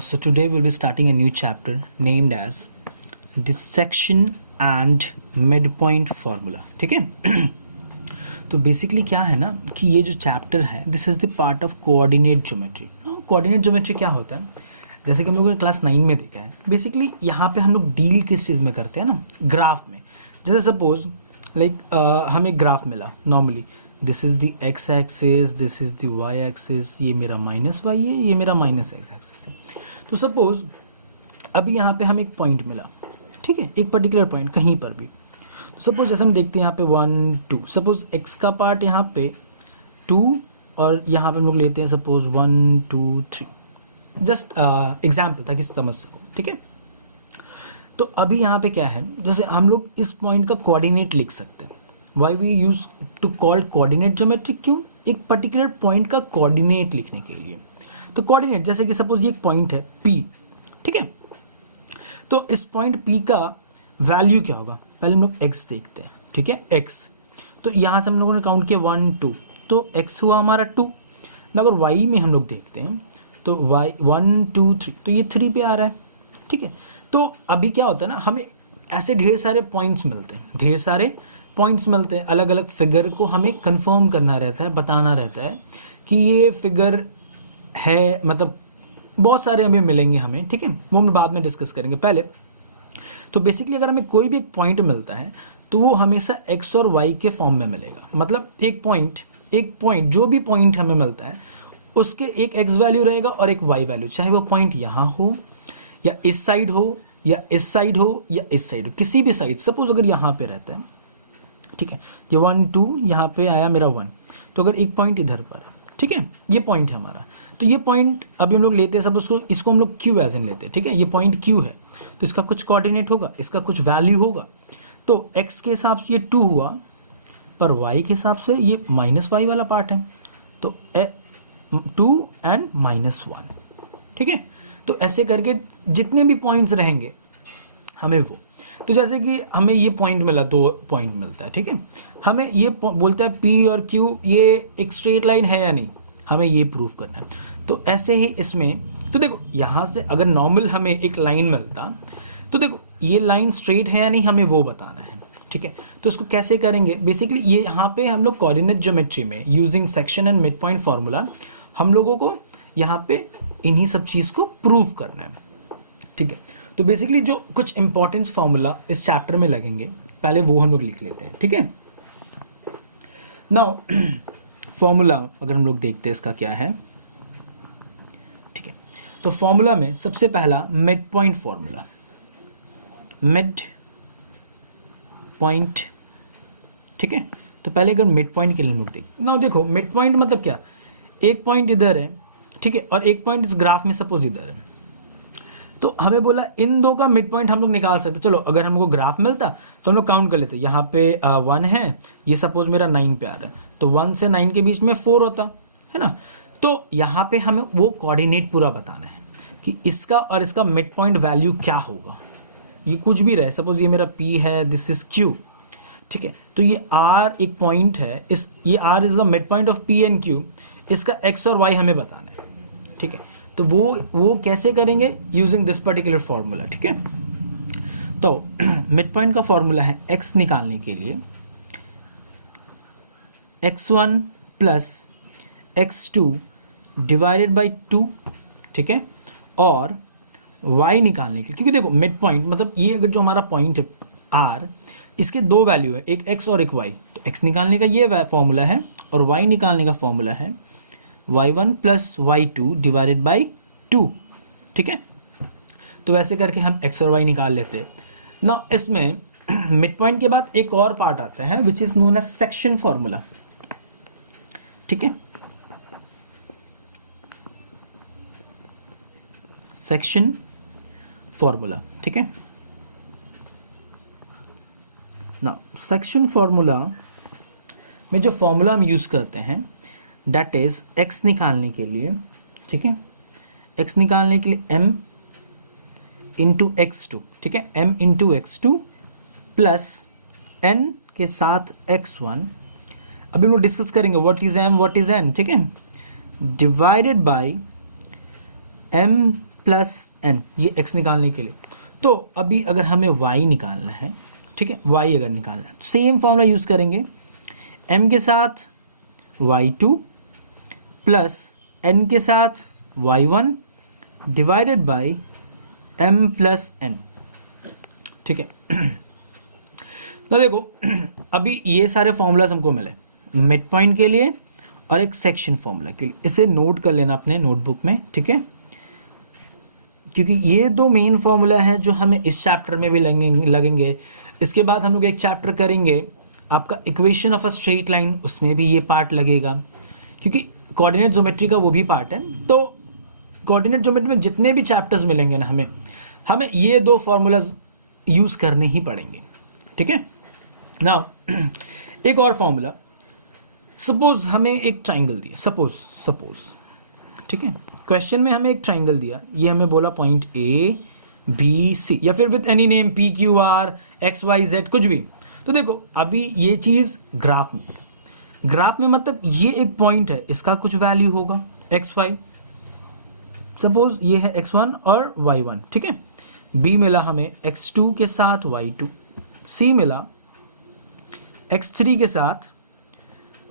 So today we'll be starting a new chapter named as dissection and midpoint formula. ठीक है. तो basically क्या है ना कि ये जो चैप्टर है this is the part of coordinate geometry. Coordinate geometry क्या होता है, जैसे कि हम लोगों ने क्लास 9 में देखा है. बेसिकली यहाँ पे हम लोग डील किस चीज़ में करते हैं ना, ग्राफ में. जैसे सपोज हमें ग्राफ मिला normally, this is the X axis, this is the Y axis, ये मेरा माइनस वाई है, ये मेरा माइनस एक्स एक्सिस है. तो सपोज अभी यहाँ पे हमें एक पॉइंट मिला, ठीक है, एक पर्टिकुलर पॉइंट कहीं पर भी. तो सपोज जैसे हम देखते हैं यहाँ पे 1 2, सपोज एक्स का पार्ट यहाँ पे 2 और यहाँ पे हम लोग लेते हैं सपोज 1 2 3. जस्ट एग्जाम्पल ताकि समझ सको, ठीक है. तो अभी यहाँ पे क्या है, जैसे हम लोग इस पॉइंट का कोऑर्डिनेट लिख सकते हैं. Why we use to call coordinate geometry, क्यों? एक पर्टिकुलर पॉइंट का कोऑर्डिनेट लिखने के लिए. तो कोऑर्डिनेट जैसे कि सपोज ये एक पॉइंट है P, ठीक है. तो इस पॉइंट P का वैल्यू क्या होगा, पहले हम लोग x देखते हैं, ठीक है, x. तो यहाँ से हम लोगों ने काउंट किया 1 2, तो x हुआ हमारा 2. अगर y में हम लोग देखते हैं तो y 1 2 3, तो ये 3 पे आ रहा है, ठीक है. तो अभी क्या होता है ना, हमें ऐसे ढेर सारे पॉइंट्स मिलते हैं, ढेर सारे पॉइंट्स मिलते हैं. अलग अलग फिगर को हमें कंफर्म करना रहता है, बताना रहता है कि ये फिगर है, मतलब बहुत सारे हमें मिलेंगे हमें, ठीक है. वो हम बाद में डिस्कस करेंगे. पहले तो बेसिकली अगर हमें कोई भी एक पॉइंट मिलता है तो वो हमेशा x और y के फॉर्म में मिलेगा. मतलब एक पॉइंट जो भी पॉइंट हमें मिलता है उसके एक x वैल्यू रहेगा और एक y वैल्यू, चाहे वो पॉइंट यहाँ हो या इस साइड हो या इस साइड हो या इस साइड हो, किसी भी साइड. सपोज अगर यहाँ पे रहता है, ठीक है, ये 1 2 यहाँ पे आया मेरा 1, तो अगर एक पॉइंट इधर पर, ठीक है, ये पॉइंट है हमारा. तो ये पॉइंट अभी हम लोग लेते हैं, सब उसको इसको हम लोग Q एज इन लेते हैं, ठीक है. ये पॉइंट Q है तो इसका कुछ कोऑर्डिनेट होगा, इसका कुछ वैल्यू होगा. तो x के हिसाब से ये 2 हुआ, पर y के हिसाब से ये माइनस वाई वाला पार्ट है, तो 2 एंड -1, ठीक है. तो ऐसे करके जितने भी पॉइंट्स रहेंगे हमें वो, तो जैसे कि हमें ये पॉइंट मिला, 2 पॉइंट मिलता है, ठीक है. हमें ये बोलता है P और Q ये एक स्ट्रेट लाइन है या नहीं, हमें ये प्रूव करना है. तो ऐसे ही इसमें, तो देखो यहाँ से अगर नॉर्मल हमें एक लाइन मिलता, तो देखो ये लाइन स्ट्रेट है या नहीं हमें वो बताना है, ठीक है. तो इसको कैसे करेंगे, बेसिकली ये यहाँ पे हम लोग कोऑर्डिनेट ज्योमेट्री में using section and mid point formula हम लोगों को यहाँ पे इन्हीं सब चीज़ को प्रूव करना है, ठीक है. तो बेसिकली जो कुछ इंपॉर्टेंस फार्मूला इस चैप्टर में लगेंगे पहले वो हम लोग लिख लेते हैं, ठीक है. नाउ फॉर्मूला अगर हम लोग देखते हैं इसका क्या है, ठीक है. तो फॉर्मूला में सबसे पहला mid point formula, mid point, ठीक है. तो पहले अगर मिड पॉइंट के लिए हम लोग देखते, नाउ देखो मिड पॉइंट मतलब क्या, एक पॉइंट इधर है, ठीक है, और एक पॉइंट इस ग्राफ में सपोज इधर है. तो हमें बोला इन दो का मिड पॉइंट हम लोग निकाल सकते. चलो अगर हमको ग्राफ मिलता तो हम लोग काउंट कर लेते. यहाँ पे 1 है, ये सपोज मेरा 9 पे आ रहा है, तो 1 से 9 के बीच में 4 होता है ना. तो यहाँ पे हमें वो कोऑर्डिनेट पूरा बताना है कि इसका और इसका मिड पॉइंट वैल्यू क्या होगा. ये कुछ भी रहे, सपोज ये मेरा P है, दिस इज Q, ठीक है. तो ये R एक पॉइंट है, ये R is the mid point of P and Q. इसका x और y हमें बताना है, ठीक है. तो वो कैसे करेंगे, यूजिंग दिस पर्टिकुलर फॉर्मूला, ठीक है. तो मिड पॉइंट का फॉर्मूला है x निकालने के लिए x1 plus x2 divided by 2, ठीक है, और y निकालने के लिए, क्योंकि देखो मिड पॉइंट मतलब ये अगर जो हमारा पॉइंट है r, इसके 2 वैल्यू है, एक x और एक y. तो x निकालने का ये फॉर्मूला है और y निकालने का फॉर्मूला है y1 plus y2 divided by 2, ठीक है. तो वैसे करके हम x और y निकाल लेते हैं. ना इसमें मिड पॉइंट के बाद एक और पार्ट आता है which is known as section formula, ठीक है. सेक्शन फॉर्मूला, ठीक है. ना सेक्शन फॉर्मूला में जो फॉर्मूला हम यूज करते हैं दैट इज x निकालने के लिए, ठीक है, x निकालने के लिए m इंटू x2, ठीक है, m into x2 plus n के साथ x1. अभी हम लोग डिस्कस करेंगे what is m what is n, ठीक है, divided by m plus n, ये x निकालने के लिए। तो अभी अगर हमें y निकालना है, ठीक है, y अगर निकालना है तो सेम फॉर्मूला यूज करेंगे, m के साथ y2 प्लस n के साथ y1 divided by m plus n, ठीक है। तो देखो अभी ये सारे फॉर्मूलाज हमको मिले मिड पॉइंट के लिए और एक सेक्शन फॉर्मूला के लिए, इसे नोट कर लेना अपने नोटबुक में, ठीक है, क्योंकि ये दो मेन फॉर्मूला हैं जो हमें इस चैप्टर में भी लगेंगे। इसके बाद हम लोग एक चैप्टर करेंगे आपका equation of a straight line, उसमें भी ये पार्ट लगेगा, क्योंकि कोऑर्डिनेट ज्योमेट्री का वो भी पार्ट है। तो कोऑर्डिनेट ज्योमेट्री में जितने भी चैप्टर्स मिलेंगे ना, हमें ये दो फॉर्मूलाज यूज करने ही पड़ेंगे, ठीक है ना। एक और फॉर्मूला, सपोज हमें एक ट्राइंगल दिया, सपोज ठीक है, क्वेश्चन में हमें एक ट्राइंगल दिया, ये हमें बोला पॉइंट ए बी सी, या फिर with any name P Q R X Y Z, कुछ भी। तो देखो अभी ये चीज ग्राफ में मतलब ये एक पॉइंट है, इसका कुछ वैल्यू होगा एक्स वाई, सपोज ये है x1 और y1, ठीक है। b मिला हमें x2 के साथ y2, c मिला x3 के साथ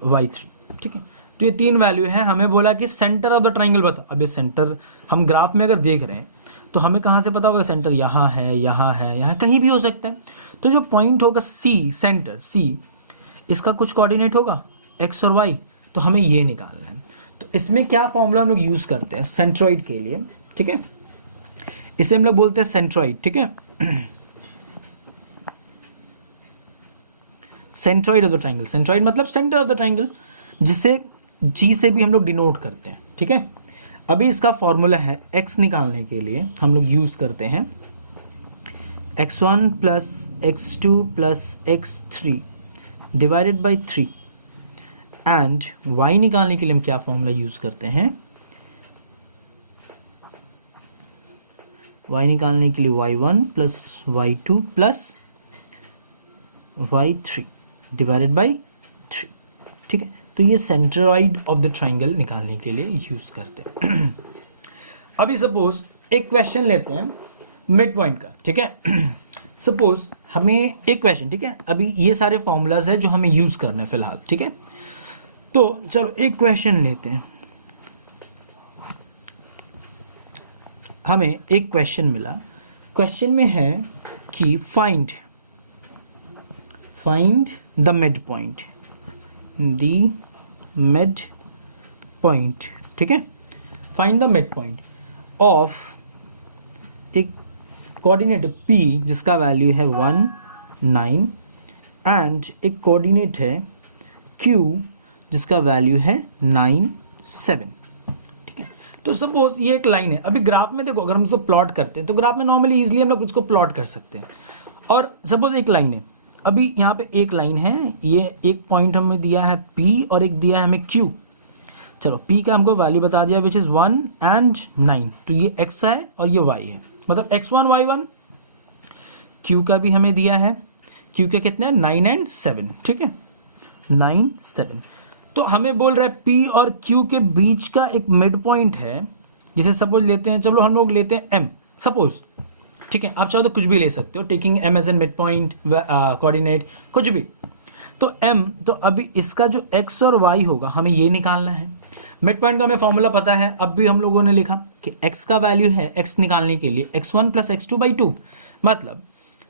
y3, ठीक है। तो ये तीन वैल्यू है, हमें बोला कि सेंटर ऑफ द ट्राइंगल बता। अब ये सेंटर हम ग्राफ में अगर देख रहे हैं तो हमें कहाँ से पता होगा सेंटर यहाँ है, यहाँ है, यहाँ कहीं भी हो सकता है। तो जो पॉइंट होगा c, सेंटर c, इसका कुछ कोऑर्डिनेट होगा x और y, तो हमें ये निकालना है। तो इसमें क्या फॉर्मूला हम लोग यूज करते हैं सेंट्रॉइड के लिए, ठीक है, इसे हम लोग बोलते हैं सेंट्रॉइड, ठीक है, centroid of the triangle. Centroid मतलब सेंटर ऑफ द ट्राइंगल, जिसे जी से भी हम लोग डिनोट करते हैं, ठीक है। अभी इसका फॉर्मूला है x निकालने के लिए हम लोग यूज करते हैं x1 plus x2 plus x3 divided by 3, and y निकालने के लिए हम क्या फॉर्मूला यूज करते हैं, y निकालने के लिए y1 plus y2 plus y3 divided by 3, ठीक है। तो ये सेंट्रॉइड ऑफ द ट्राइंगल निकालने के लिए यूज करते हैं। अभी सपोज एक क्वेश्चन लेते हैं मिड पॉइंट का, ठीक है। सपोज हमें एक क्वेश्चन, ठीक है, अभी ये सारे फॉर्मूलाज है जो हमें यूज करना है फिलहाल, ठीक है। तो चलो एक क्वेश्चन लेते हैं, हमें एक क्वेश्चन मिला, क्वेश्चन में है कि फाइंड द मिड पॉइंट, ठीक है, find the mid point of एक कोऑर्डिनेट P जिसका वैल्यू है 1 9 एंड एक कोऑर्डिनेट है Q जिसका वैल्यू है 9 7, ठीक है। तो सपोज ये एक लाइन है, अभी ग्राफ में देखो अगर हम इसको प्लॉट करते हैं तो ग्राफ में नॉर्मली इजीली हम लोग इसको प्लॉट कर सकते हैं। और सपोज एक लाइन है, अभी यहाँ पे एक लाइन है, ये एक पॉइंट हमें दिया है P और एक दिया है हमें Q। चलो P का हमको वैल्यू बता दिया विच इज 1 एंड 9, तो ये x है और ये y है, मतलब x1 y1। Q का भी हमें दिया है, Q के कितने 9 एंड 7, ठीक है, 9 7। तो हमें बोल रहा है P और Q के बीच का एक मिड पॉइंट है, जिसे सपोज लेते हैं, चलो हम लोग लेते हैं M सपोज, ठीक है। आप चाहो तो कुछ भी ले सकते हो, taking M as an mid point, coordinate, कुछ भी। तो M, तो अभी इसका जो x और y होगा हमें ये निकालना है। मिड पॉइंट का हमें फॉर्मूला पता है, अब भी हम लोगों ने लिखा कि x का वैल्यू है, x निकालने के लिए x1 प्लस x2 बाई 2, मतलब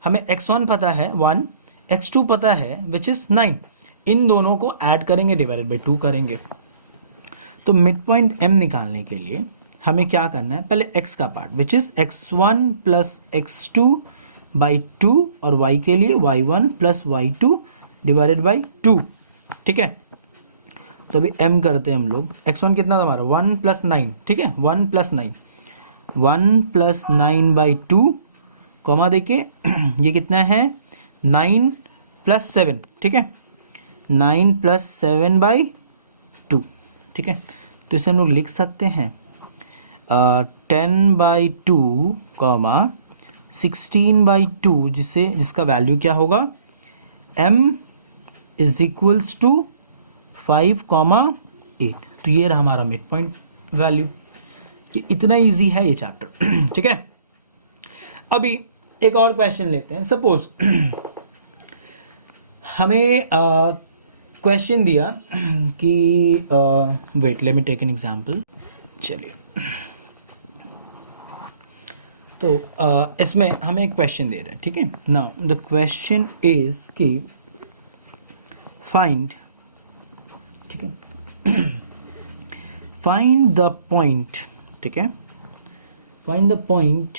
हमें x1 पता है 1, x2 पता है विच इज 9, इन दोनों को ऐड करेंगे डिवाइडेड बाई 2 करेंगे। तो मिड पॉइंट M निकालने के लिए हमें क्या करना है, पहले x का part which is x1 plus x2 by 2 और y के लिए y1 plus y2 divided by 2, ठीक है। तो अभी m करते हैं हम लोग, x1 कितना था हमारा 1 प्लस 9, ठीक है, 1 प्लस 9, 1 प्लस 9 बाई 2, कॉमा देके ये कितना है 9 प्लस 7, ठीक है, 9 प्लस 7 बाई 2, ठीक है। तो इसे हम लोग लिख सकते हैं 10 बाई 2 कॉमा 16 बाई 2, जिसका वैल्यू क्या होगा m इज इक्वल्स टू 5, 8। तो ये रहा हमारा मिड पॉइंट वैल्यू। कि इतना इजी है ये चैप्टर। ठीक है, अभी एक और क्वेश्चन लेते हैं। सपोज हमें क्वेश्चन दिया कि wait let me take an example. चलिए, तो इसमें हमें एक क्वेश्चन दे रहे हैं। ठीक है, नाउ द क्वेश्चन इज कि फाइंड, ठीक है, फाइंड द पॉइंट, ठीक है, find the point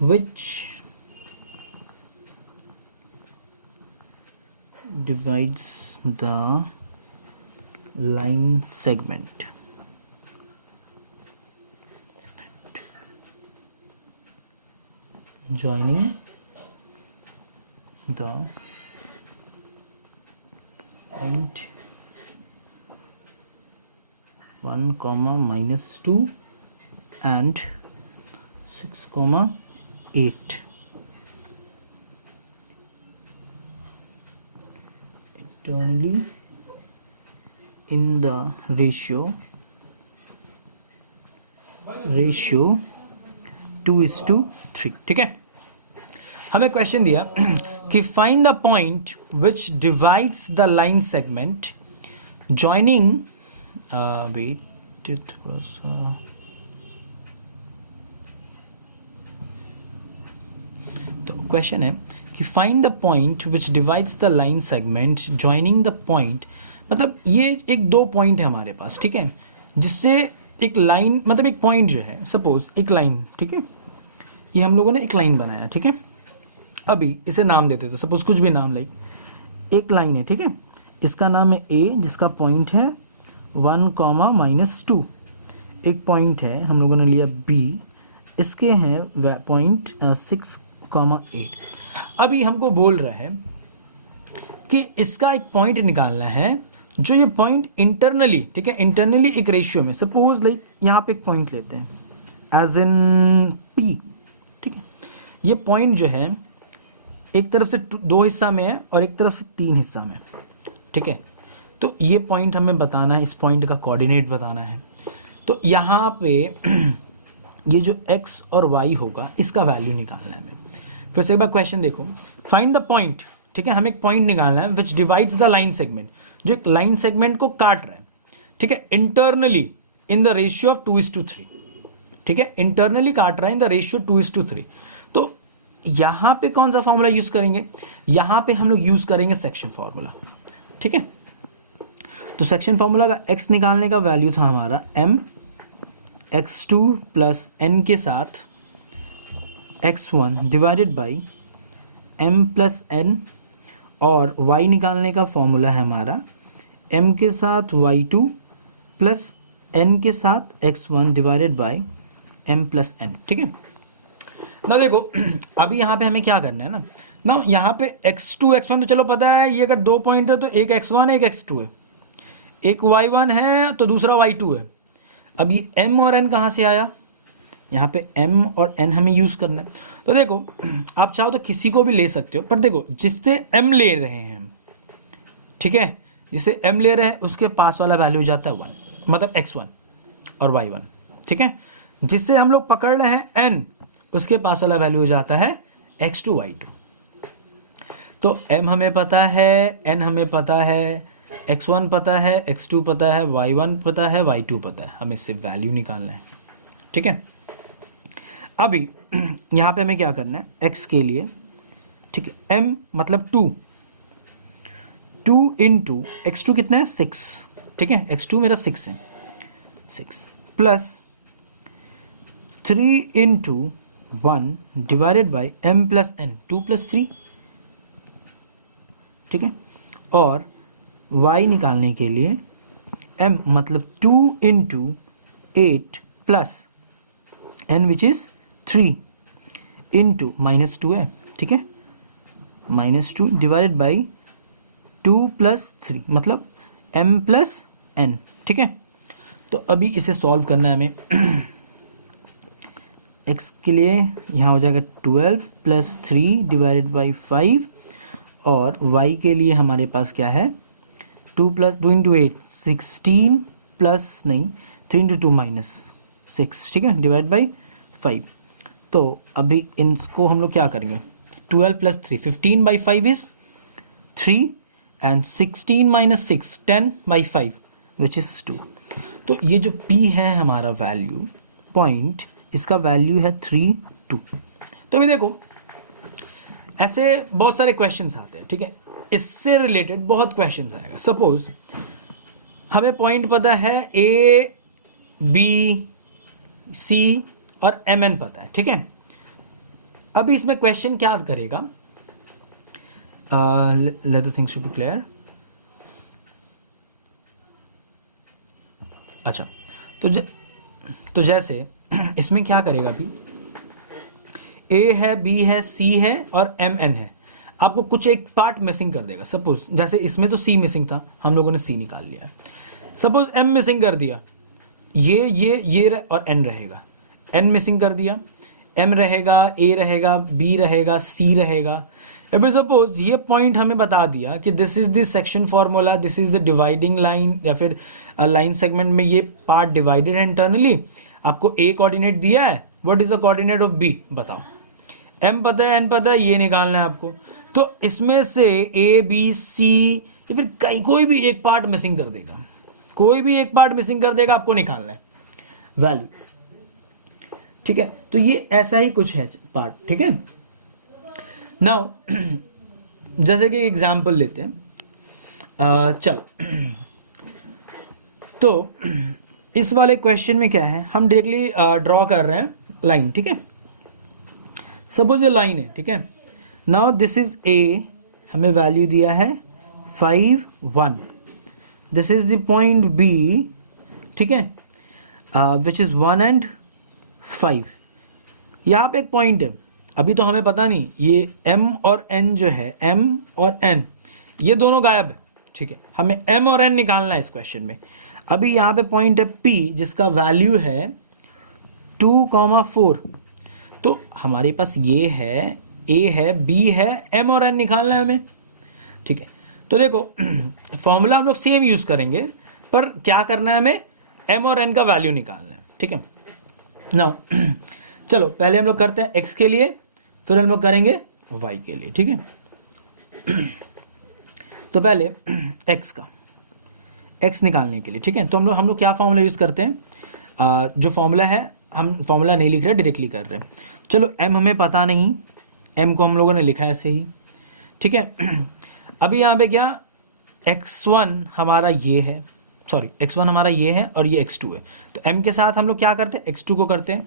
which divides the line segment joining the point 1 comma -2 and 6 comma 8 internally in the ratio 2:3। ठीक है, हमें क्वेश्चन दिया कि find the point which divides the line segment joining, wait थोड़ा सा, तो क्वेश्चन है कि find the point which divides the line segment joining the point, मतलब ये एक दो पॉइंट है हमारे पास। ठीक है, जिससे एक लाइन, मतलब एक पॉइंट जो है, सपोज एक लाइन, ठीक है, ये हम लोगों ने एक लाइन बनाया। ठीक है, अभी इसे नाम देते थे, सपोज कुछ भी नाम, लाइक एक लाइन है। ठीक है, इसका नाम है ए, जिसका पॉइंट है 1 कॉमा -2। एक पॉइंट है हम लोगों ने लिया बी, इसके हैं पॉइंट 6 कॉमा 8। अभी हमको बोल रहा है कि इसका एक पॉइंट निकालना है जो ये पॉइंट इंटरनली, ठीक है, इंटरनली एक रेशियो में, सपोज लाइक यहाँ पे एक पॉइंट लेते हैं एज इन पी। ठीक है, ये पॉइंट जो है एक तरफ से 2 हिस्सा में है और एक तरफ से 3 हिस्सा में। ठीक है, तो ये पॉइंट हमें बताना है, इस पॉइंट का कोऑर्डिनेट बताना है। तो यहाँ पे ये जो x और y होगा, इसका वैल्यू निकालना है हमें। फिर से एक बार क्वेश्चन देखो, फाइंड द पॉइंट, ठीक है, हमें एक पॉइंट निकालना है विच डिवाइड्स द लाइन सेगमेंट, जो एक लाइन सेगमेंट को काट रहा है। ठीक है, internally in the ratio of 2:3। ठीक है, इंटरनली काट रहा है इन द रेशियो 2:3। तो यहां पे कौन सा फॉर्मूला यूज करेंगे? यहां पे हम लोग यूज करेंगे सेक्शन फॉर्मूला। ठीक है, तो सेक्शन फॉर्मूला का x निकालने का वैल्यू था हमारा m x2 प्लस n के साथ x1 divided by m plus n, और y निकालने का फॉर्मूला है हमारा m के साथ y2 प्लस n के साथ x1 divided by m plus n। ठीक है, ना देखो अभी यहाँ पे हमें क्या करना है ना यहाँ पे x2 x1 तो चलो पता है, ये अगर 2 पॉइंट है तो एक x1 है एक x2 है, एक y1 है तो दूसरा y2 है। अब ये m और n कहाँ से आया? यहाँ पे m और n हमें यूज करना है। तो देखो आप चाहो तो किसी को भी ले सकते हो, पर देखो जिससे m ले रहे हैं हम, ठीक है, जिससे m ले रहे हैं उसके पास वाला वैल्यू हो जाता है 1, मतलब x1 और y1। ठीक है, जिससे हम लोग पकड़ रहे हैं n, उसके पास वाला वैल्यू हो जाता है x2 y2। तो m हमें पता है, n हमें पता है, x1 पता है, x2 पता है, y1 पता है, y2 पता है, हमें इससे वैल्यू निकालना है। ठीक है, अभी यहाँ पे हमें क्या करना है x के लिए, ठीक है, m मतलब 2 इंटू x2 कितना है 6, ठीक है, x2 मेरा 6 है, 6 plus 3 into 1 divided by m plus n, 2 plus 3। ठीक है, और y निकालने के लिए m मतलब 2 into 8 plus n which is 3 into -2 है। ठीक है, -2 डिवाइडेड बाई 2 प्लस 3 मतलब m प्लस n। ठीक है, तो अभी इसे सॉल्व करना है हमें। x के लिए यहाँ हो जाएगा 12 प्लस 3 डिवाइडेड बाई 5, और y के लिए हमारे पास क्या है 2 इंटू 8 16 प्लस नहीं 3 इंटू 2 माइनस 6, ठीक है, डिवाइड बाई 5। तो अभी इनको हम लोग क्या करेंगे, 12 plus 3, 15 by 5 is 3 and 16 minus 6, 10 by 5 which is 2। तो ये जो P है हमारा वैल्यू पॉइंट, इसका वैल्यू है 3, 2। तो अभी देखो ऐसे बहुत सारे क्वेश्चंस आते हैं, ठीक है, इससे रिलेटेड बहुत क्वेश्चंस आएगा। सपोज हमें पॉइंट पता है A, B, C और MN पता है, ठीक है। अभी इसमें क्वेश्चन क्या करेगा, let the things to be clear। अच्छा, तो जैसे इसमें क्या करेगा, अभी A है, B है, C है और MN है, आपको कुछ एक पार्ट मिसिंग कर देगा। सपोज जैसे इसमें तो C मिसिंग था, हम लोगों ने C निकाल लिया। सपोज M मिसिंग कर दिया, ये और N रहेगा, N मिसिंग कर दिया, M रहेगा, A रहेगा, B रहेगा, C रहेगा। फिर सपोज ये पॉइंट हमें बता दिया कि this is the section formula, this is the dividing line, या फिर लाइन सेगमेंट में ये पार्ट डिवाइडेड है इंटरनली। आपको A कोऑर्डिनेट दिया है, what is the coordinate of B बताओ। M पता है, N पता है, ये निकालना है आपको। तो इसमें से A, B, C या फिर कोई भी एक पार्ट मिसिंग कर देगा, कोई भी एक पार्ट मिसिंग कर देगा, आपको निकालना है वैल्यू, ठीक है। तो ये ऐसा ही कुछ है पार्ट, ठीक है। नाउ जैसे कि एग्जांपल लेते हैं, चलो तो इस वाले क्वेश्चन में क्या है, हम डायरेक्टली ड्रॉ कर रहे हैं लाइन, ठीक है। सपोज ये लाइन है, ठीक है। नाउ दिस इज A, हमें वैल्यू दिया है 5, 1। This is the point B, ठीक है, विच इज 1 एंड 5। यहाँ पे एक पॉइंट है, अभी तो हमें पता नहीं, ये M और N जो है, M और N ये दोनों गायब है, ठीक है। हमें M और N निकालना है इस क्वेश्चन में। अभी यहाँ पे पॉइंट है P जिसका वैल्यू है 2,4। तो हमारे पास ये है, A है, B है, M और N निकालना है हमें, ठीक है। तो देखो फॉर्मूला हम लोग सेम यूज करेंगे, पर क्या करना है, हमें M और N का वैल्यू निकालना है, ठीक है ना। चलो पहले हम लोग करते हैं X के लिए, फिर हम लोग करेंगे Y के लिए, ठीक है। तो पहले X निकालने के लिए, ठीक है, तो हम लोग क्या फॉर्मूला यूज करते हैं, जो फॉर्मूला है, हम फॉर्मूला नहीं लिख रहे, डायरेक्टली कर रहे हैं। चलो M हमें पता नहीं, M को हम लोगों ने लिखा है ऐसे ही, ठीक है। अभी यहाँ पे क्या, x1 हमारा ये है, सॉरी x1 हमारा ये है और ये x2 है। तो M के साथ हम लोग क्या करते हैं, x2 को करते हैं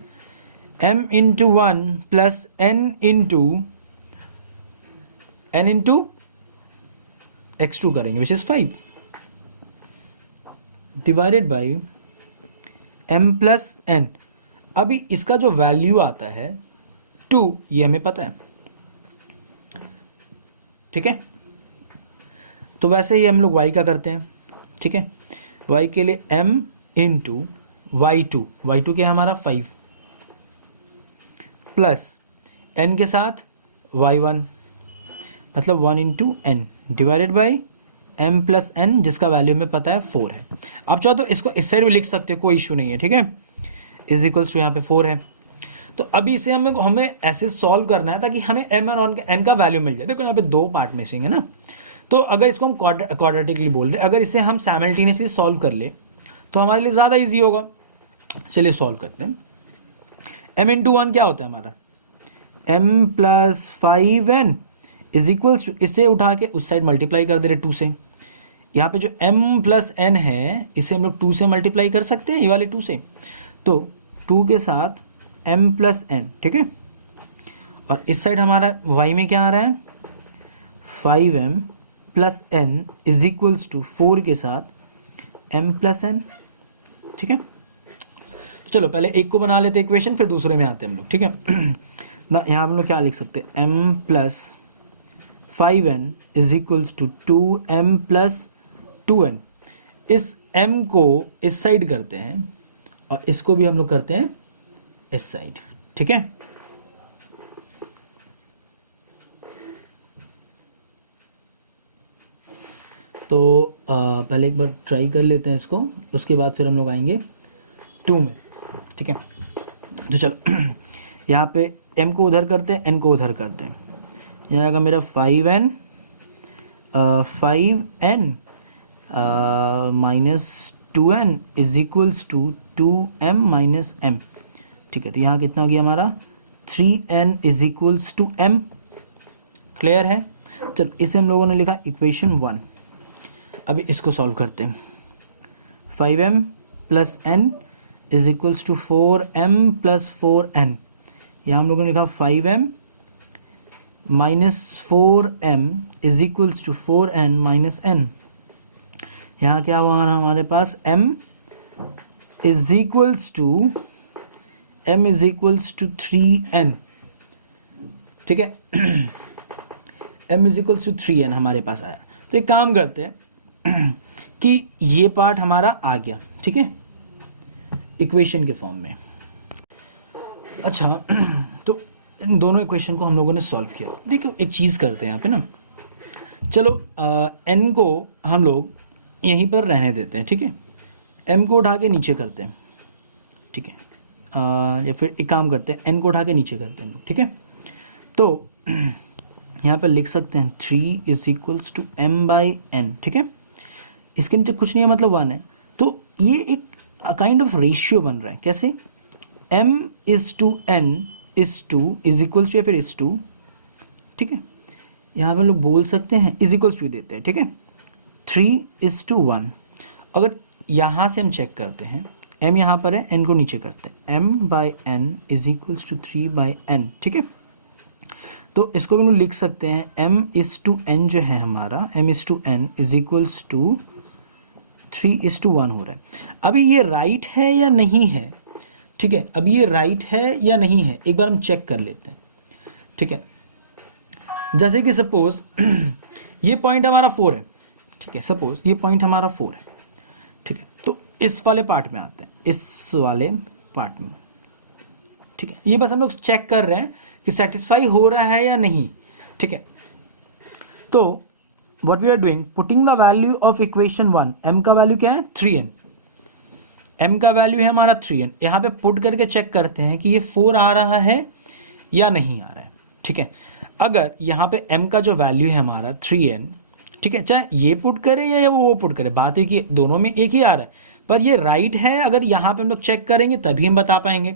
M into 1 plus N into x2 करेंगे, which is 5 divided by M plus N। अभी इसका जो वैल्यू आता है 2, ये हमें पता है, ठीक है। तो वैसे ही हम लोग y का करते हैं, ठीक है। y के लिए M इंटू y2 क्या है हमारा 5 प्लस n के साथ y1 मतलब 1 into n divided by m plus n जिसका वैल्यू में पता है 4 है। आप चाहो तो इसको इस साइड में लिख सकते हो, कोई इशू नहीं है, ठीक है। इज इक्वल्स टू यहाँ पे 4 है। तो अभी इसे हमें ऐसे सॉल्व करना है ताकि हमें m और n का वैल्यू मिल जाए। देखो यहाँ पे 2 पार्ट मिसिंग है ना, तो अगर इसको हम क्वाड्रेटिकली बोल रहे, अगर इसे हम साइमल्टेनियसली सॉल्व कर ले तो हमारे लिए ज़्यादा इजी होगा। चलिए सॉल्व करते हैं। m इंटू 1 क्या होता है हमारा, m plus 5n is equals to, इससे उठा के उस साइड मल्टीप्लाई कर दे रहे 2 से। यहाँ पे जो m प्लस n है इसे हम लोग 2 से मल्टीप्लाई कर सकते हैं, ये वाले 2 से। तो 2 के साथ m प्लस n, ठीक है। और इस साइड हमारा y में क्या आ रहा है, 5m plus n is equals to 4 के साथ m प्लस n, ठीक है। चलो पहले एक को बना लेते इक्वेशन, फिर दूसरे में आते हैं हम लोग, ठीक है ना। यहाँ हम लोग क्या लिख सकते हैं, m plus 5n is equals to 2m plus 2n। इस m को इस साइड करते हैं और इसको भी हम लोग करते हैं इस साइड, ठीक है। तो पहले एक बार ट्राई कर लेते हैं इसको, उसके बाद फिर हम लोग आएंगे 2 में, ठीक है। तो चलो यहाँ पे m को उधर करते हैं, n को उधर करते हैं। यहाँ आएगा मेरा 5n minus 2n is equals to 2m minus m। ठीक है, तो यहाँ कितना हो गया हमारा 3n is equals to m। Clear है। चलो इसे हम लोगों ने लिखा इक्वेशन 1। अभी इसको सॉल्व करते हैं। 5m plus n is equals to 4m plus 4n। यहाँ हम लोगों ने लिखा 5m minus 4m is equals to 4n minus n। यहाँ क्या हुआ हमारे पास m is equals to 3n। ठीक है, m is equals to 3n हमारे पास आया। तो एक काम करते हैं कि ये पार्ट हमारा आ गया, ठीक है, इक्वेशन के फॉर्म में। अच्छा, तो इन दोनों इक्वेशन को हम लोगों ने सॉल्व किया। देखो एक चीज़ करते हैं यहाँ पे ना, चलो n को हम लोग यहीं पर रहने देते हैं, ठीक है, m को उठा के नीचे करते हैं, ठीक है, या फिर एक काम करते हैं n को उठा के नीचे करते हैं, ठीक है। तो यहाँ पे लिख सकते हैं 3 is equals to m by n, ठीक है। इसके नीचे कुछ नहीं है, मतलब 1 है। तो ये एक काइंड ऑफ रेशियो बन रहा है। कैसे? m is to n is to is equals to या फिर इज टू, ठीक है, यहाँ पे लोग बोल सकते हैं इज इक्वल्स टू देते हैं, ठीक है। 3 इज टू 1। अगर यहाँ से हम चेक करते हैं, m यहाँ पर है, n को नीचे करते हैं, m by n is equals to 3 by n, ठीक है। तो इसको भी हम लिख सकते हैं m इज टू n जो है हमारा, m is to n is equals to 3 is to 1 हो रहा है। अभी ये राइट है या नहीं है, ठीक है, अभी ये राइट है या नहीं है, एक बार हम चेक कर लेते हैं, ठीक है। जैसे कि सपोज ये पॉइंट हमारा 4 है, ठीक है, सपोज ये पॉइंट हमारा 4 है, ठीक है। तो इस वाले पार्ट में आते हैं, इस वाले पार्ट में, ठीक है। ये बस हम लोग चेक कर रहे हैं कि सेटिस्फाई हो रहा है या नहीं, ठीक है। तो what we are doing, putting the value of equation 1, m का वैल्यू क्या है 3n, m का वैल्यू है हमारा 3n। यहाँ पे पुट करके चेक करते हैं कि ये 4 आ रहा है या नहीं आ रहा है, ठीक है। अगर यहाँ पे m का जो वैल्यू है हमारा 3n, ठीक है, चाहे ये पुट करे या वो पुट करे, बात है कि दोनों में एक ही आ रहा है, पर ये राइट है। अगर यहाँ पे हम लोग चेक करेंगे तभी हम बता पाएंगे,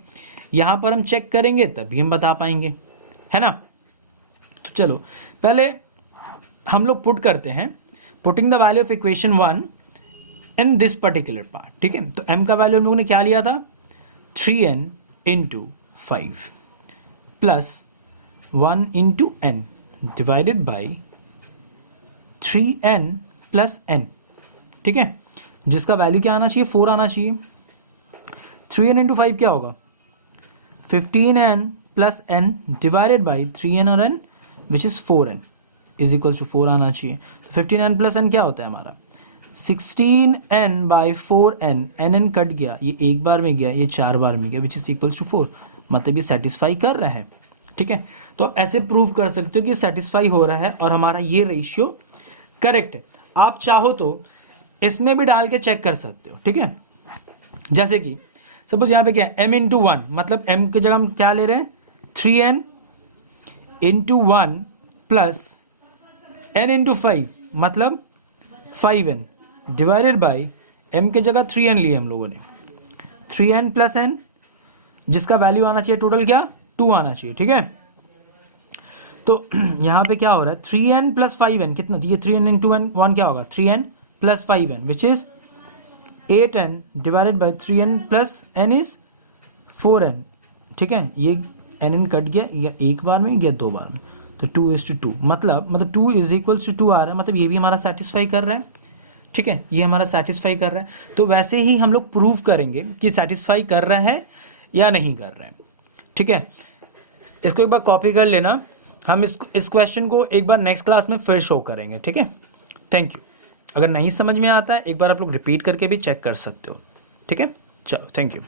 यहाँ पर हम चेक करेंगे तभी हम बता पाएंगे, है ना। तो चलो पहले हम लोग पुट करते हैं, putting the value of equation 1 in this particular part, ठीक है। तो m का वैल्यू हम लोगों ने क्या लिया था 3n into 5 plus 1 into n divided by 3n plus n, ठीक है, जिसका वैल्यू क्या आना चाहिए 4 आना चाहिए। 3n इंटू 5 क्या होगा 15n plus n divided by 3n और n which is 4n is equal to 4 आना चाहिए। तो 15n प्लस n क्या होता है हमारा 16n by 4n, n cut गया, ये एक बार में गया, ये 4 बार में गया, विच इज इक्वल टू 4, मतलब ये सेटिस्फाई कर रहा है, ठीक है। तो आप ऐसे प्रूव कर सकते हो कि सेटिस्फाई हो रहा है और हमारा ये रेशियो करेक्ट है। आप चाहो तो इसमें भी डाल के चेक कर सकते हो, ठीक है। जैसे कि सपोज यहाँ पे क्या है m इंटू 1, मतलब m की जगह हम क्या ले रहे हैं 3n into 1 plus n into 5, मतलब 5n डिवाइडेड बाई m की जगह 3n लिए हम लोगों ने, 3n प्लस n, जिसका वैल्यू आना चाहिए टोटल क्या 2 आना चाहिए, ठीक है। तो यहाँ पे क्या हो रहा है 3n प्लस 5n कितना, ये 3n इंटू 1 क्या होगा 3n plus 5n which is 8n divided by 3n plus n is 4n, ठीक है। ये n कट गया, या एक बार में या 2 बार में, तो 2:2, मतलब 2 इज इक्वल्स टू 2 आ रहा है, मतलब ये भी हमारा सेटिस्फाई कर रहा है, ठीक है, ये हमारा सेटिस्फाई कर रहा है। तो वैसे ही हम लोग प्रूव करेंगे कि सेटिस्फाई कर रहा है या नहीं कर रहा है, ठीक है। इसको एक बार कॉपी कर लेना, हम इस क्वेश्चन को एक बार नेक्स्ट क्लास में फिर शो करेंगे, ठीक है। Thank you. अगर नहीं समझ में आता है एक बार आप लोग रिपीट करके भी चेक कर सकते हो, ठीक है। चलो थैंक यू।